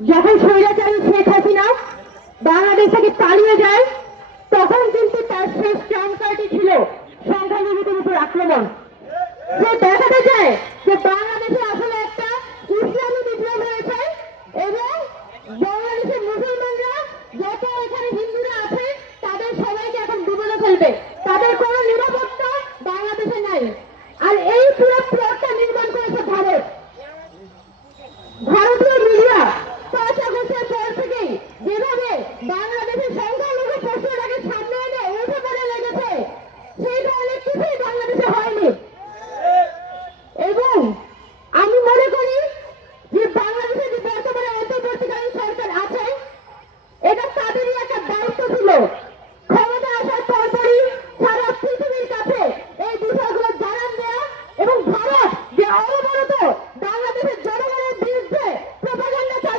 যখন স্বৈরাচারী শেখ হাসিনা বাংলাদেশ থেকে পালিয়ে যায়, তখন কিন্তু তার শেষ ট্রাঙ্কারটি ছিল সংখ্যালঘুদের উপর আক্রমণ। যে দেখাতে চায় যে বাংলাদেশে আসলে একটা ইসলামী বিপ্লব হয়েছে এবং বাংলাদেশের মুসলমানরা যত এখানে হিন্দুরা আছে, তাদের সবাইকে এখন ডুবে ফেলবে। তাদের কোনো নিরাপত্তা বাংলাদেশে নাই। আর এই পুরো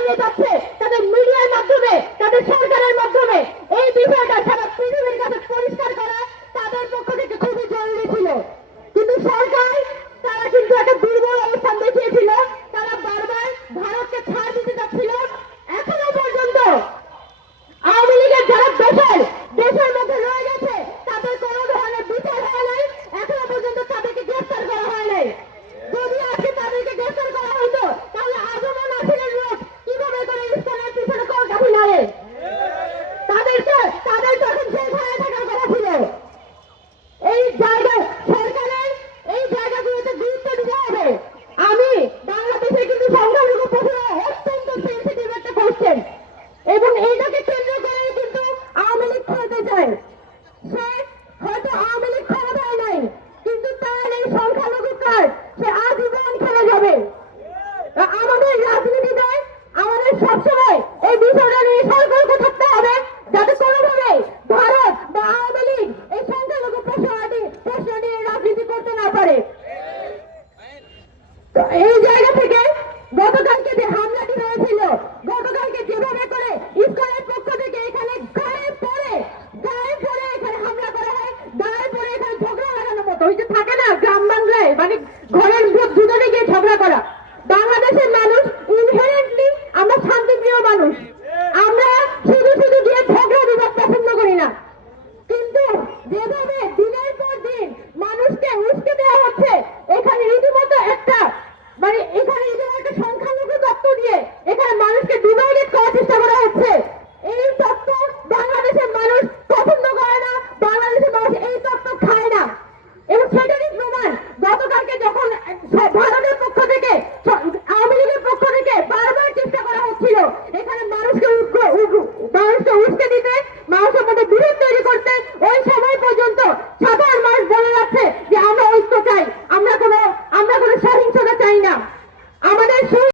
Ele está নয় সে হয়তো আওয়ামী লীগ ক্ষমতায় নাই, কিন্তু তার এই সংখ্যালঘু কার্ড সে আজীবন খেলে যাবে। আমাদের রাজনীতিতে আমাদের সবসময় এই বিষয়টা নিয়ে ভারতের পক্ষ থেকে আওয়ামী লীগের পক্ষ থেকে বারবার চেষ্টা করা হচ্ছিল। এখানে মানুষকে মানুষকে উস্কে দিতে